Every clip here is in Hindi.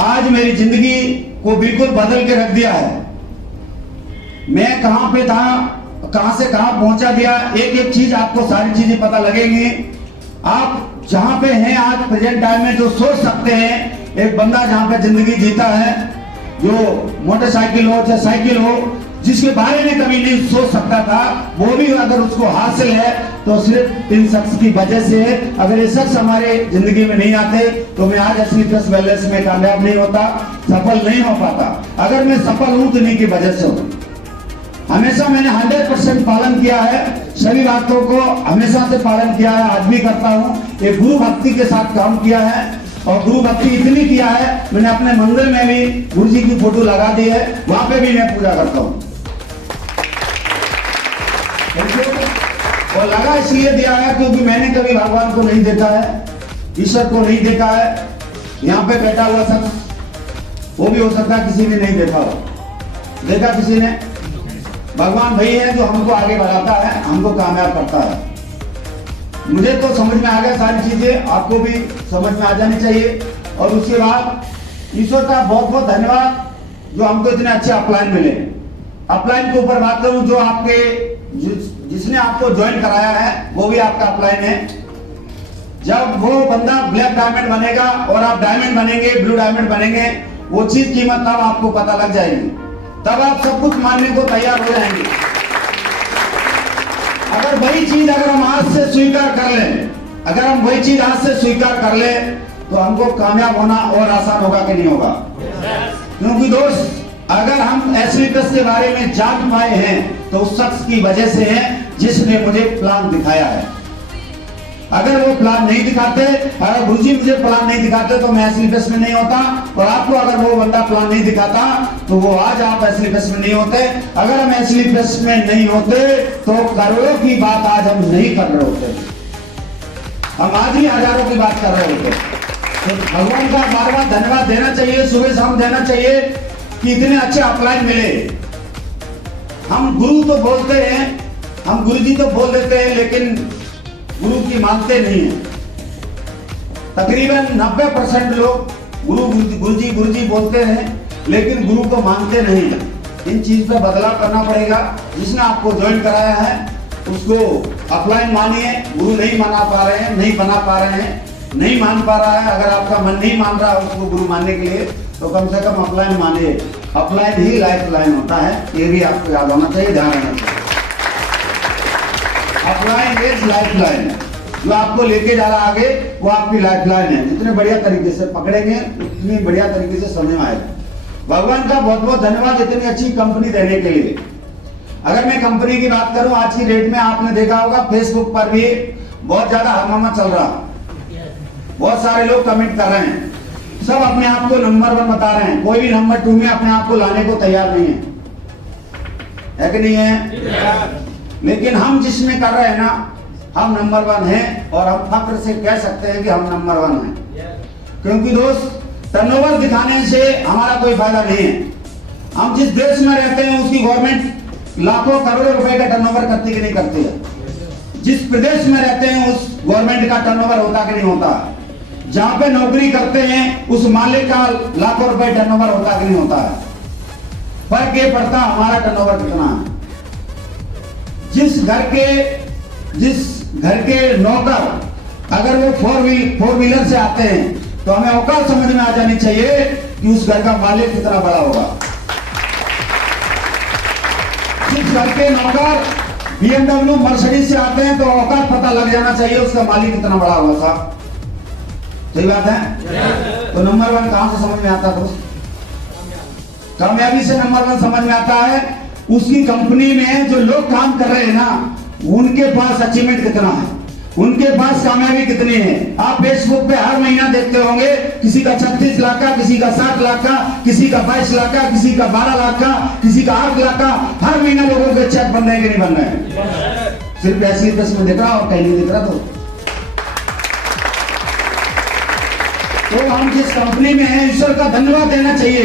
आज मेरी जिंदगी को बिल्कुल बदल के रख दिया है। मैं कहां पे था, कहां से कहां पहुंचा दिया, एक एक चीज आपको सारी चीजें पता लगेंगी। आप जहां पे हैं आज प्रेजेंट टाइम में, जो सोच सकते हैं एक बंदा जहां पे जिंदगी जीता है, जो मोटरसाइकिल हो चाहे साइकिल हो, जिसके बारे में कभी नहीं सोच सकता था, वो भी अगर उसको हासिल है तो सिर्फ इन शख्स की वजह से है। अगर ये शख्स हमारे जिंदगी में नहीं आते तो मैं आज असली प्लस वेलनेस में कामयाब नहीं होता, सफल नहीं हो पाता। अगर मैं सफल हूं तो इन्हीं की वजह से हूं। हमेशा मैंने 100% पालन किया है, सभी बातों को हमेशा से पालन किया है, आज भी करता हूं। एक गुरु भक्ति के साथ काम किया है और गुरु भक्ति इतनी किया है, मैंने अपने मंदिर में भी गुरु जी की फोटो लगा दी है, वहां पे भी मैं पूजा करता हूं। और लगा इसलिए दिया है क्योंकि मैंने कभी भगवान को नहीं देखा है, ईश्वर को नहीं देखा है। यहाँ पे बैठा हुआ शख्स, वो भी हो सकता है किसी ने नहीं देखा हो। देखा किसी ने? भगवान वही है जो हमको आगे बढ़ाता है, हमको कामयाब करता है। मुझे तो समझ में आ गया सारी चीजें, आपको भी समझ में आ जानी चाहिए। और उसके बाद ईश्वर का बहुत बहुत धन्यवाद जो हमको इतने अच्छे अपलाइन मिले। अपलाइन के ऊपर बात करूं, जो आपके जिसने आपको ज्वाइन कराया है वो भी आपका अपलाइन है। जब वो बंदा ब्लैक डायमंड बनेगा और आप डायमंड बनेंगे, ब्लू डायमंड बनेंगे, वो चीज कीमत तब आपको पता लग जाएगी, तब आप सब कुछ मानने को तैयार हो जाएंगे। अगर वही चीज अगर हम आज से स्वीकार कर लें, अगर हम वही चीज आज से स्वीकार कर लें तो हमको कामयाब होना और आसान होगा कि नहीं होगा? क्योंकि दोस्त, अगर हम एसलीपस के बारे में जान पाए हैं तो उस शख्स की वजह से है जिसने मुझे प्लान दिखाया है। अगर वो प्लान नहीं दिखाते, अगर गुरुजी मुझे प्लान नहीं दिखाते तो मैं एसलीपस में नहीं होता। और आपको अगर वो बंदा प्लान नहीं दिखाता तो वो आज आप एसलीपस में नहीं होते। अगर हम एसलीपस में नहीं होते तो करोड़ों की बात आज हम नहीं कर रहे होते, हम आज ही हजारों की बात कर रहे होते। तो भगवान का बार बार धन्यवाद देना चाहिए, सुबह शाम देना चाहिए कि इतने अच्छे अपलाइन मिले। हम गुरु तो बोलते हैं, हम गुरुजी तो बोल देते हैं, लेकिन गुरु की मानते नहीं है। तकरीबन 90% लोग गुरुजी बोलते हैं लेकिन गुरु को मानते नहीं है। इन चीज पे बदलाव करना पड़ेगा। जिसने आपको ज्वाइन कराया है उसको अपलाइन मानिए। गुरु नहीं मना पा रहे हैं, नहीं बना पा रहे हैं, नहीं मान पा रहा है, अगर आपका मन नहीं मान रहा है उसको गुरु मानने के लिए, तो कम से कम अपलाइन मानिए। अपलाइन ही लाइफ लाइन होता है, ये भी आपको याद होना चाहिए, ध्यान रखना चाहिए। अपलाइन इज लाइफ लाइन, जो आपको लेके जा रहा आगे वो आपकी लाइफ लाइन है। जितने बढ़िया तरीके से पकड़ेंगे उतनी बढ़िया तरीके से समय आएगा। भगवान का बहुत बहुत धन्यवाद इतनी अच्छी कंपनी देने के लिए। अगर मैं कंपनी की बात करूं, आज की डेट में आपने देखा होगा फेसबुक पर भी बहुत ज्यादा हंगामा चल रहा, बहुत सारे लोग कमेंट कर रहे हैं, सब अपने आप को नंबर 1 बता रहे हैं, कोई भी नंबर 2 में अपने आप को लाने को तैयार नहीं है कि नहीं है? लेकिन हम जिसमें कर रहे हैं ना, हम नंबर 1 हैं और हम फक्र से कह सकते हैं कि हम नंबर 1 हैं। क्योंकि दोस्त, टर्नओवर दिखाने से हमारा कोई फायदा नहीं है। हम जिस देश में रहते हैं उसकी गवर्नमेंट लाखों करोड़ों रुपए का टर्नओवर करती कि नहीं करती है? जिस प्रदेश में रहते हैं उस गवर्नमेंट का टर्नओवर होता कि नहीं होता? जहां पे नौकरी करते हैं उस मालिक का लाखों रुपए टर्नओवर होता कि नहीं होता है? फर्क ये पड़ता हमारा टर्नओवर कितना है। जिस घर के नौकर अगर वो फोर व्हीलर से आते हैं तो हमें औकात समझ में आ जानी चाहिए कि उस घर का मालिक कितना बड़ा होगा। जिस घर के नौकर BMW मर्सिडीज से आते हैं तो औकात पता लग जाना चाहिए उसका मालिक कितना बड़ा होगा। साहब सही बात है? तो नंबर 1 कहां से समझ में आता है? कामयाबी से नंबर 1 समझ में आता है उसकी कंपनी में जो लोग काम कर रहे हैं ना, उनके पास अचीवमेंट कितना है, उनके पास कामयाबी कितनी है। आप फेसबुक पे हर महीना देखते होंगे, किसी का 36 लाख का, किसी का 60 लाख का, किसी का 22 लाख का, किसी का 12 लाख का, किसी का 8 लाख का। हर महीना लोगों के चेक बन रहे हैं कि नहीं बन रहे हैं? सिर्फ ऐसी में दिख रहा और कहीं नहीं दिख रहा। तो हम जिस कंपनी में हैं, ईश्वर का धन्यवाद देना चाहिए,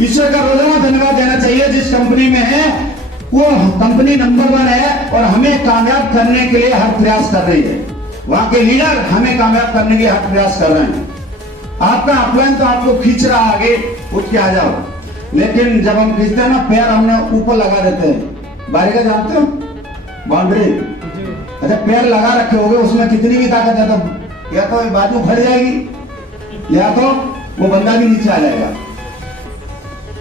ईश्वर का रोजाना धन्यवाद देना चाहिए। जिस कंपनी में है वो कंपनी नंबर 1 है और हमें कामयाब करने के लिए हर प्रयास कर रही है। वहां के लीडर हमें कामयाब करने के हर प्रयास कर रहे हैं। आपका अपलाइन तो आपको खींच रहा आगे, उठ के आ जाओ, लेकिन जब हम खींचते हैं ना, पैर हमने ऊपर लगा देते हैं। बारी का जानते हो, बाउंड्री, अच्छा पैर लगा रखे होगे, उसमें कितनी भी ताकत है तो या तो बाजू फट जाएगी या तो वो बंदा भी नीचे आ जाएगा।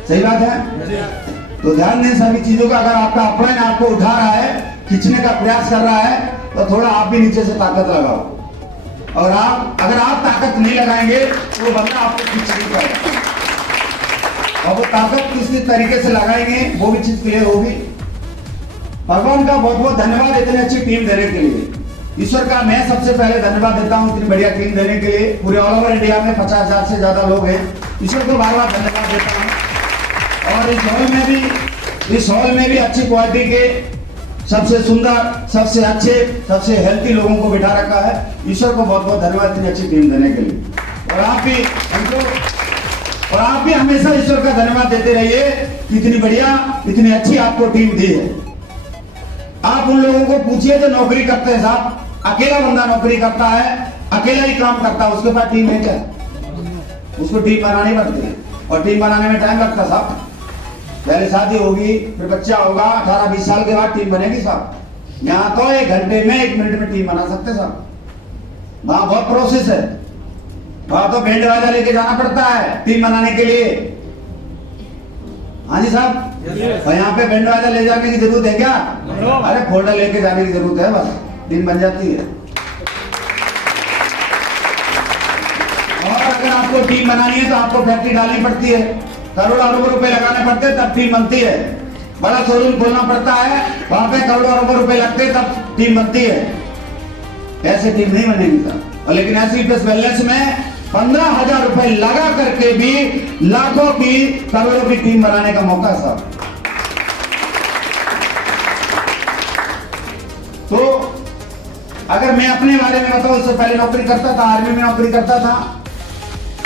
सही बात है? तो ध्यान दें सभी चीजों का। अगर आपका अपलाइन आपको उठा रहा है, खींचने का प्रयास कर रहा है, तो थोड़ा आप भी नीचे से ताकत लगाओ। और अगर आप ताकत नहीं लगाएंगे तो वो बंदा आपको खींच नहीं पाएगा। और वो ताकत किसी तरीके से लगाएंगे, वो भी चीज क्लियर होगी। भगवान का बहुत बहुत धन्यवाद इतनी अच्छी टीम देने के लिए। ईश्वर का मैं सबसे पहले धन्यवाद देता हूँ इतनी बढ़िया टीम देने के लिए। पूरे ऑल ओवर इंडिया में 50,000 से ज्यादा लोग हैं। ईश्वर को बार बार धन्यवाद देता हूँ। और इस हॉल में भी अच्छी क्वालिटी के, सबसे सुंदर, सबसे अच्छे, सबसे हेल्थी लोगों को बिठा रखा है। ईश्वर को बहुत बहुत धन्यवाद इतनी अच्छी टीम देने के लिए। और आप भी हमेशा ईश्वर का धन्यवाद देते रहिए, इतनी बढ़िया, इतनी अच्छी आपको टीम दी है। आप उन लोगों को पूछिए जो नौकरी करते हैं, साहब अकेला बंदा नौकरी करता है, अकेला ही काम करता है, उसके पास टीम है क्या? उसको टीम बनानी पड़ती है, और टीम बनाने में टाइम लगता है साहब। पहले शादी होगी, फिर बच्चा होगा, 18-20 साल के बाद टीम बनेगी साहब। यहाँ तो 1 घंटे में 1 मिनट में टीम बना सकते साहब। वहां बहुत प्रोसेस है, वहां तो बैंड वाला लेके जाना पड़ता है टीम बनाने के लिए। हाँ जी साहब, और यहाँ पे बैंड वाला ले जाने की जरूरत है क्या? अरे फोल्डर लेके जाने की जरूरत है, बस टीम बन जाती है। और अगर आपको टीम बनानी है तो आपको फैक्ट्री डालनी पड़ती है, करोड़ों अरबों रुपए लगाने पड़ते हैं, तब टीम बनती है। बड़ा शोरूम खोलना पड़ता है, वहां पे करोड़ों अरबों रुपए लगते हैं, तब टीम बनती है। ऐसे टीम नहीं बनेगी सर। और लेकिन ऐसी वेलनेस में 15,000 रुपए लगा करके भी लाखों की, करोड़ों की टीम बनाने का मौका सर। तो अगर मैं अपने बारे में बताऊं, इससे पहले नौकरी करता था, आर्मी में नौकरी करता था,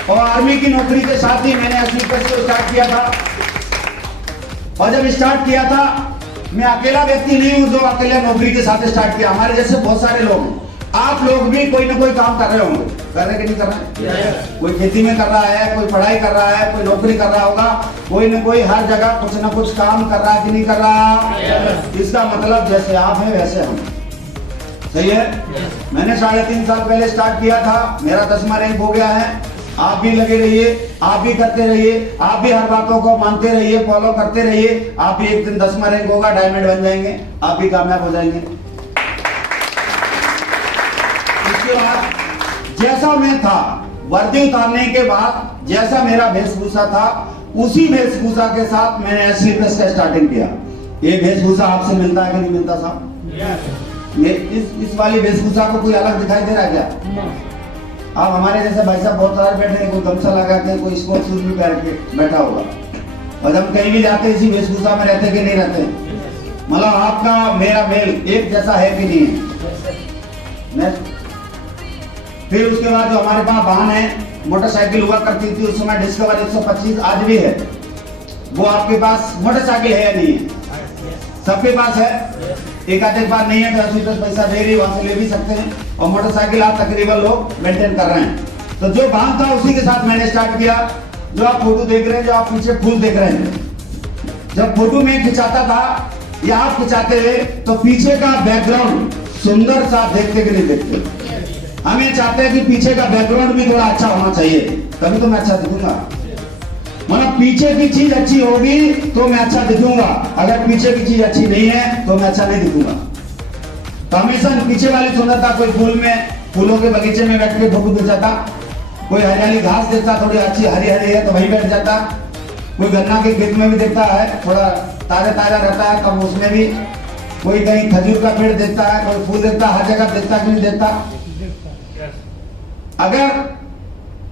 और आर्मी की नौकरी के साथ ही मैंने एसलीपर्स को स्टार्ट किया था। और जब स्टार्ट किया था, मैं अकेला व्यक्ति नहीं हूं जो अकेले नौकरी के साथ स्टार्ट किया। हमारे जैसे बहुत सारे लोग हैं। आप लोग भी कोई ना कोई काम कर रहे होंगे, कर रहे कि नहीं कर रहे? कोई खेती में कर रहा है, कोई पढ़ाई कर रहा है, कोई नौकरी कर रहा होगा, कोई ना कोई हर जगह कुछ ना कुछ काम कर रहा है कि नहीं कर रहा? इसका मतलब जैसे आप हैं वैसे हम। सही है? मैंने 3.5 साल पहले स्टार्ट किया था, मेरा 10वां रैंक हो गया है। आप भी लगे रहिए, आप भी करते रहिए, आप भी हर बातों को मानते रहिए, फॉलो करते रहिए। आप भी एक दिन 10वां रैंक होगा, डायमंड बन जाएंगे, आप भी कामयाब हो जाएंगे। इसके बाद जैसा मैं था, वर्दी उतारने के बाद जैसा मेरा वेशभूषा था, उसी वेशभूषा के साथ मैंने एसलीपर्स का स्टार्टिंग किया। ये वेशभूषा आपसे मिलता है कि नहीं मिलता साहब? ये इस वाली वेशभूषा को कोई अलग दिखाई दे रहा है क्या? आप हमारे जैसे भाई साहब बहुत सारे बैठे हैं, कोई गमछा लगा के, कोई स्पोर्ट्स शूज भी पहन के बैठा होगा। और हम कहीं भी जाते इसी वेशभूषा में रहते कि नहीं रहते? मतलब आपका मेरा मेल एक जैसा है कि नहीं है? फिर उसके बाद जो हमारे पास वाहन है, मोटरसाइकिल हुआ करती थी उस समय, डिस्कवर 125 आज भी है। वो आपके पास मोटरसाइकिल है या नहीं है? सबके पास है। एक आधे बार नहीं है तो एसलीपर्स पैसा दे रही, वहां से ले भी सकते हैं। और मोटरसाइकिल आप तकरीबन लोग मेंटेन कर रहे हैं। तो जो वाहन था उसी के साथ मैंने स्टार्ट किया। जो आप फोटो देख रहे हैं, जो आप पीछे फूल देख रहे हैं, जब फोटो में खिंचाता था या आप खिंचाते थे तो पीछे का बैकग्राउंड सुंदर सा देखते कि नहीं देखते? हम ये चाहते हैं कि पीछे का बैकग्राउंड भी थोड़ा अच्छा होना चाहिए, तभी तो मैं अच्छा दिखूंगा। मतलब पीछे की चीज अच्छी होगी तो मैं अच्छा दिखूंगा, अगर पीछे की चीज अच्छी नहीं है तो मैं अच्छा नहीं दिखूंगा। तो हमेशा पीछे वाली सुंदरता, कोई फूल में, फूलों के बगीचे में बैठ के फोटो खिंचाता, कोई हरियाली घास देखता, थोड़ी अच्छी हरी हरी है तो वहीं बैठ जाता, कोई गन्ना के खेत में भी देखता है, थोड़ा ताजा ताजा रहता है तब उसमें भी, कोई कहीं खजूर का पेड़ देखता है, कोई फूल देखता, हर जगह देखता कि नहीं देखता? अगर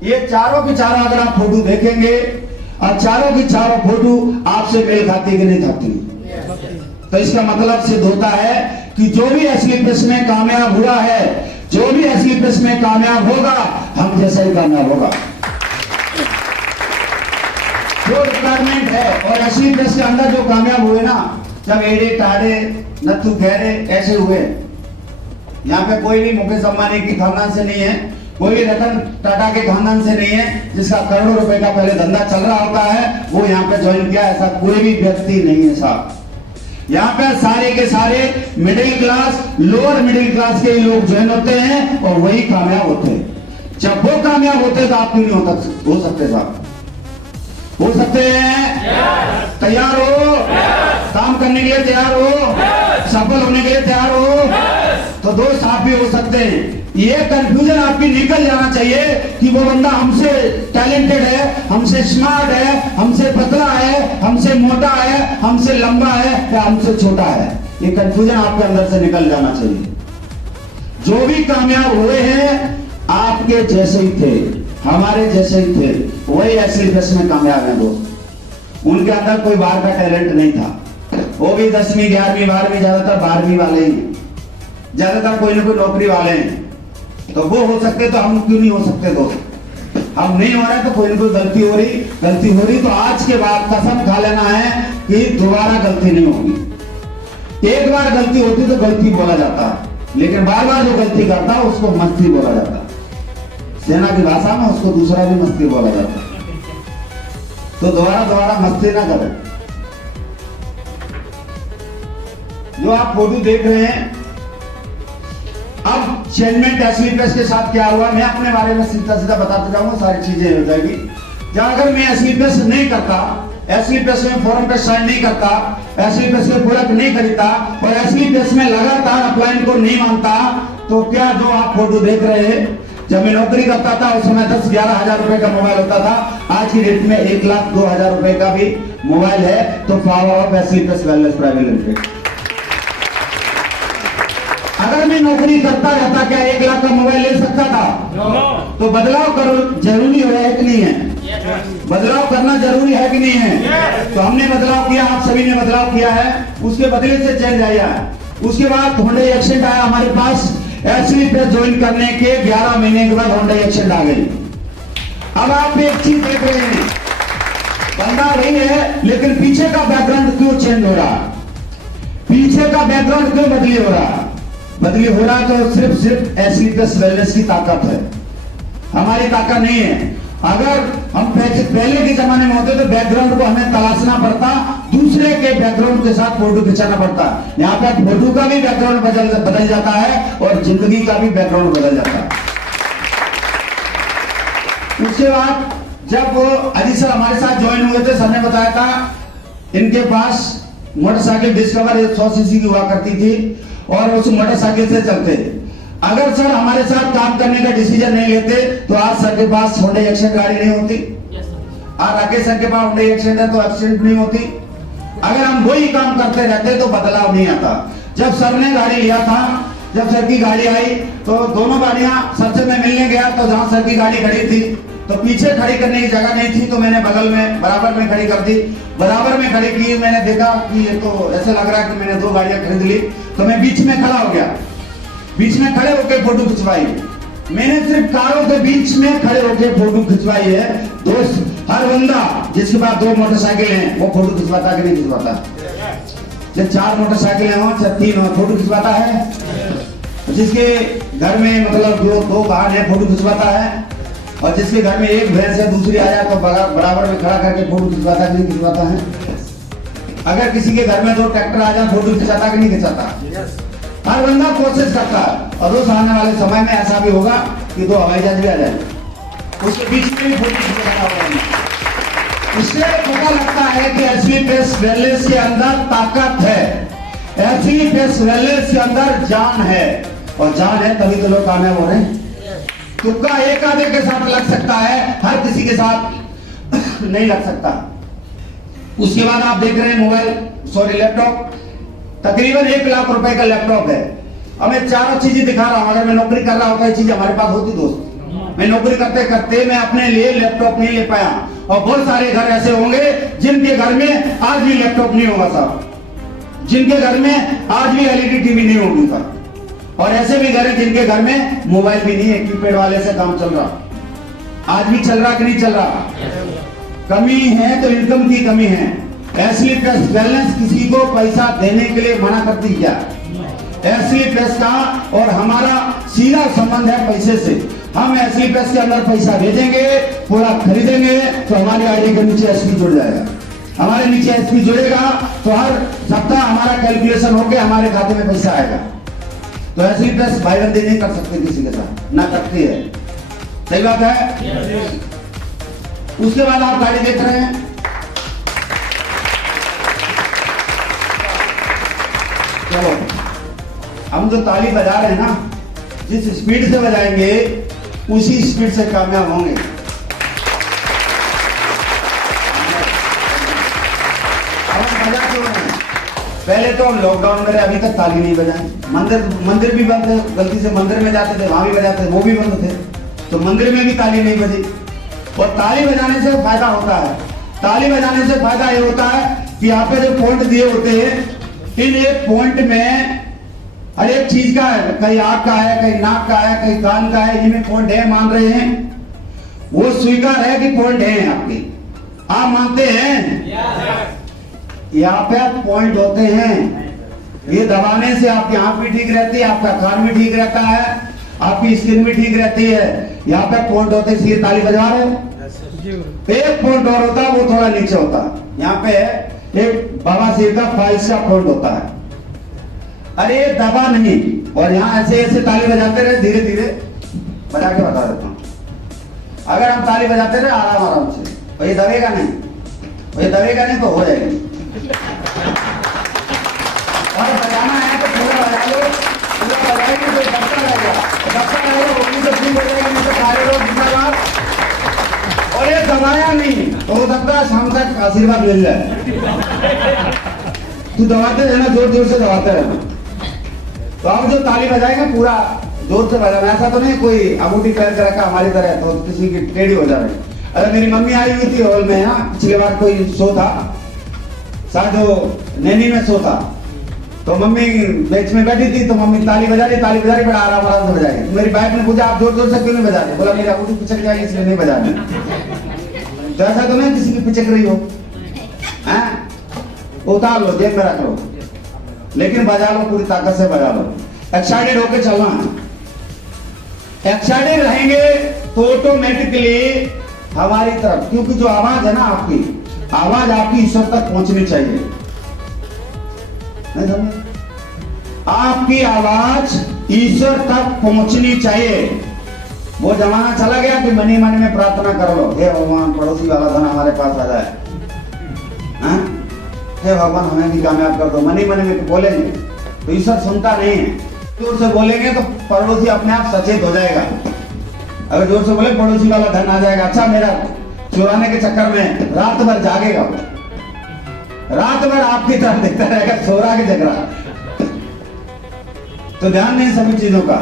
ये चारों की चारों अगर आप फोटो देखेंगे और चारों की चारों फोटो आपसे मेल खाती कि नहीं खाती, तो इसका मतलब सिद्ध होता है कि जो भी एसलीपर्स में कामयाब हुआ है, जो भी एसलीपर्स में कामयाब होगा, हम जैसा ही कामयाब होगा। जो रिक्वायरमेंट है, और एसलीपर्स के अंदर जो कामयाब हुए ना, जब एड़े टाड़े नथु गहरे ऐसे हुए। यहाँ पे कोई भी मुकेश अंबानी की खानदान से नहीं है, कोई भी रतन टाटा के खानदान से नहीं है जिसका करोड़ों रुपए का पहले धंधा चल रहा होता है वो यहाँ पे ज्वाइन किया, ऐसा कोई भी व्यक्ति नहीं है साहब। यहाँ पे सारे के सारे middle class, lower middle class के लोग ज्वाइन होते हैं और वही कामयाब होते हैं। जब वो कामयाब होते हैं तो आप क्यों नहीं हो सकते साहब? हो सकते हैं? तैयार हो? काम करने के लिए तैयार हो? सफल होने के लिए तैयार हो? तो दोस्त आप भी हो सकते हैं। ये कंफ्यूजन आपकी निकल जाना चाहिए कि वो बंदा हमसे टैलेंटेड है, हमसे स्मार्ट है, हमसे पतला है, हमसे मोटा है, हमसे लंबा है या हमसे छोटा है। ये कंफ्यूजन आपके अंदर से निकल जाना चाहिए। जो भी कामयाब हुए हैं आपके जैसे ही थे, हमारे जैसे ही थे, वही असली में कामयाब है दोस्त। उनके अंदर कोई बाहर का टैलेंट नहीं था। वो भी 10वीं 11वीं 12वीं, ज्यादातर 12वीं वाले ही, ज्यादातर कोई ना कोई नौकरी वाले हैं। तो वो हो सकते तो हम क्यों नहीं हो सकते दोस्त? हम नहीं हो रहे तो कोई ना कोई गलती हो रही तो आज के बाद कसम खा लेना है कि दोबारा गलती नहीं होगी। एक बार गलती होती तो गलती बोला जाता है, लेकिन बार बार जो गलती करता है उसको मस्ती बोला जाता है। सेना की भाषा में उसको दूसरा भी मस्ती बोला जाता है। तो दोबारा मस्ती ना करें। जो आप फोटो देख रहे हैं, अब चेंजमेंट एसलीपेस के साथ क्या हुआ मैं अपने बारे में सीधा सीधा बताते जाऊंगा, सारी चीजें हो जाएगी। जहां अगर मैं एसलीपेस नहीं करता, एसलीपेस में फॉर्म पे साइन नहीं करता, एसलीपेस में प्रोडक्ट नहीं खरीदता और एसलीपेस में लगातार अपलाइन को नहीं मानता, तो क्या जो आप फोटो देख रहे हैं, जब मैं नौकरी करता था उस समय 10-11 हजार रुपए का मोबाइल होता था। आज की डेट में 1,02,000 रुपए का भी मोबाइल है। तो पावर ऑफ एसलीपेस वेलनेस प्राइवेट लिमिटेड। अगर मैं नौकरी करता रहता क्या 1 लाख का मोबाइल ले सकता था? तो बदलाव करो जरूरी है कि नहीं है? बदलाव करना जरूरी है कि नहीं है? तो हमने बदलाव किया, आप सभी ने बदलाव किया है, उसके बदले से चेंज आया है। उसके बाद होंडा एक्सेंट आया हमारे पास। एसलीपेस ज्वाइन करने के 11 महीने के बाद होंडा एक्सेंट आ गई। अब आप एक चीज देख रहे हैं, बंदा वही है लेकिन पीछे का बैकग्राउंड क्यों चेंज हो रहा? पीछे का बैकग्राउंड क्यों बदली हो रहा? बदली हो रहा तो सिर्फ एसलीपेस वेलनेस की ताकत है, हमारी ताकत नहीं है। अगर हम पहले के जमाने में होते तो बैकग्राउंड को हमें तलाशना पड़ता, दूसरे के बैकग्राउंड के साथ फोटो खिंचाना पड़ता। यहाँ पे फोटो का भी बैकग्राउंड बदल जाता है और जिंदगी का भी बैकग्राउंड बदल जाता है। उसके बाद जब अजी सर हमारे साथ ज्वाइन हुए थे, सर ने बताया था इनके पास मोटरसाइकिल डिस्कवर 100 सीसी की हुआ करती थी और उस मोटरसाइकिल से चलते। अगर सर हमारे साथ काम करने का डिसीजन नहीं लेते तो आज सर के पास होंडा एक्सेंट गाड़ी नहीं होती। आज राकेश सर के पास होंडा एक्सेंट है तो एक्सीडेंट नहीं होती। अगर हम वही काम करते रहते तो बदलाव नहीं आता। जब सर ने गाड़ी लिया था, जब सर की गाड़ी आई तो दोनों गाड़ियां सर से मैं मिलने गया तो जहां सर की गाड़ी खड़ी थी तो पीछे खड़ी करने की जगह नहीं थी, तो मैंने बगल में बराबर में खड़ी कर दी। बराबर में खड़ी की, मैंने देखा कि ये तो ऐसा लग रहा है कि मैंने 2 गाड़ियां खरीद ली, तो मैं बीच में खड़ा हो गया। बीच में खड़े होकर फोटो खिंचवाई। मैंने सिर्फ कारों के बीच में खड़े होकर फोटो खिंचवाई है। दोस्त, हर बंदा जिसके पास 2 मोटरसाइकिल हैं वो फोटो खिंचवाता कि नहीं खिंचवाता? जब 4 मोटरसाइकिल हो चाहे 3 हो, फोटो खिंचवाता है। जिसके घर में मतलब 2 वाहन है फोटो खिंचवाता है, और जिसके घर में एक भैंस है दूसरी आ जाए तो बराबर में खड़ा करके फोटो खिंचवाता कि नहीं खिंचवाता है? अगर किसी के घर में 2 ट्रैक्टर आ जाए फोटो खिंचाता कि नहीं खिंचाता? हर बंदा कोशिश करता है। और दोस्त आने वाले समय में ऐसा भी होगा कि 2 हवाई जहाज भी आ जाए, उसके बीच में भी फोटो खिंचाना होगा। इससे पता लगता है कि एसलीपेस वेलनेस के अंदर ताकत है, एसलीपेस वेलनेस के अंदर जान है, और जान है तभी तो लोग कामयाब हो रहे हैं। तुक्का एक आधे के साथ लग सकता है, हर किसी के साथ नहीं लग सकता। उसके बाद आप देख रहे हैं मोबाइल लैपटॉप, तकरीबन 1 लाख रुपए का लैपटॉप है। अब मैं चारों चीजें दिखा रहा हूं। अगर मैं नौकरी कर रहा होता ये चीज हमारे पास होती दोस्त। मैं नौकरी करते करते मैं अपने लिए लैपटॉप नहीं ले पाया, और बहुत सारे घर ऐसे होंगे जिनके घर में आज भी लैपटॉप नहीं होगा साहब, जिनके घर में आज भी एलईडी टीवी नहीं होगी साहब, और ऐसे भी घर है जिनके घर में मोबाइल भी नहीं है, कीपैड वाले से काम चल रहा। आज भी चल रहा कि नहीं चल रहा? कमी है तो इनकम की कमी है। एसलीपेस वेलनेस किसी को पैसा देने के लिए मना करती क्या? एसलीपेस का और हमारा सीधा संबंध है पैसे से। हम एसली प्रेस के अंदर पैसा भेजेंगे, पूरा खरीदेंगे, तो हमारी आईडी के नीचे एसपी जुड़ जाएगा। हमारे नीचे एसपी जुड़ेगा तो हर सप्ताह हमारा कैलकुलेशन होकर हमारे खाते में पैसा आएगा। तो एसली प्रेस भाईबंदी नहीं कर सकती किसी के साथ, ना करती है। सही बात है। उसके बाद आप गाड़ी देख रहे हैं, तो हम जो ताली बजा रहे हैं ना, जिस स्पीड से बजाएंगे उसी स्पीड से कामयाब होंगे। पहले तो हम लॉकडाउन में अभी तक ताली नहीं बजाए। मंदिर भी बंद थे, गलती से मंदिर में जाते थे, वहां भी बजाते थे, वो भी बंद थे, तो मंदिर में भी ताली नहीं बजी। और ताली बजाने से फायदा होता है। ताली बजाने से फायदा ये होता है कि यहाँ पे जो पॉइंट दिए होते हैं, इन एक पॉइंट में हर एक चीज का है, कहीं आंख का है, कहीं नाक का है, कहीं कान का है, इनमें पॉइंट है, मान रहे हैं, वो स्वीकार है कि पॉइंट है आपके, आप मानते हैं। यहाँ पे पॉइंट होते हैं, ये दबाने से आपकी आंख भी ठीक रहती है, आपका कान भी ठीक रहता है, आपकी स्किन भी ठीक रहती है। यहाँ पे पॉइंट होते हैं, इसलिए ताली बजा रहे हैं। एक पॉइंट और होता है, वो थोड़ा नीचे होता है। यहाँ पे एक बाबा शिव का 5 का पॉइंट होता है। अरे दबा नहीं, और यहाँ ऐसे ऐसे ताली बजाते रहे, धीरे धीरे बजा के बता देता हूँ। अगर हम ताली बजाते रहे आराम आराम से, और ये दबेगा नहीं, और ये दबेगा नहीं तो हो जाएगी। और बजाना है तो पूरा बजा लो, पूरा बजाएंगे तो दबता रहेगा, वो भी तो ठीक हो जाएगा, नहीं तो सारे लोग जिंदाबाद। और ये दबाया नहीं तो हो सकता है शाम तक आशीर्वाद मिल जाए। तू दबाते रहना, जोर जोर से दबाते रहना। तो आप जो ताली बजाएंगे पूरा जोर से बजाना, ऐसा तो नहीं कोई अंगूठी पैर कर रखा हमारी तरह तो किसी की टेढ़ी हो जा रही। अरे मेरी मम्मी आई हुई थी हॉल में, हाँ पिछले बार कोई शो था, शायद वो नैनी में शो था, तो मम्मी बेच में बैठी थी, तो मम्मी ताली बजा रही बड़ा आराम आराम से बजाएगी। तो मेरी वाइफ ने पूछा आप जोर जोर से क्यों नहीं बजा रहे? बोला मेरी अंगूठी पिचक जाएगी इसलिए नहीं बजा रही। तो ऐसा तो नहीं किसी की पिचक रही हो, हैं? उतार लो, जेब में रख लो, लेकिन बजा लो, पूरी ताकत से बजा लो। एक्साइटेड होके चलना है। एक्साइटेड रहेंगे तो ऑटोमेटिकली हमारी तरफ, क्योंकि जो आवाज है ना आपकी, आवाज आपकी ईश्वर तक पहुंचनी चाहिए। नहीं समझे? आपकी आवाज ईश्वर तक पहुंचनी चाहिए। वो जमाना चला गया कि मनी मन में प्रार्थना कर लो, हे भगवान पड़ोसी वाला धन हमारे पास आ जाए, हे भगवान हमें भी कामयाब कर दो। मनी मन में बोलेंगे तो ईश्वर सुनता नहीं है। जोर से बोलेंगे तो पड़ोसी अपने आप सचेत हो जाएगा। अगर जोर से बोले पड़ोसी वाला धन आ जाएगा, अच्छा मेरा चुराने के चक्कर में रात भर जागेगा, रात भर आपकी तरफ देखता रहेगा, सो रहा की जग रहा। तो ध्यान नहीं सभी चीजों का।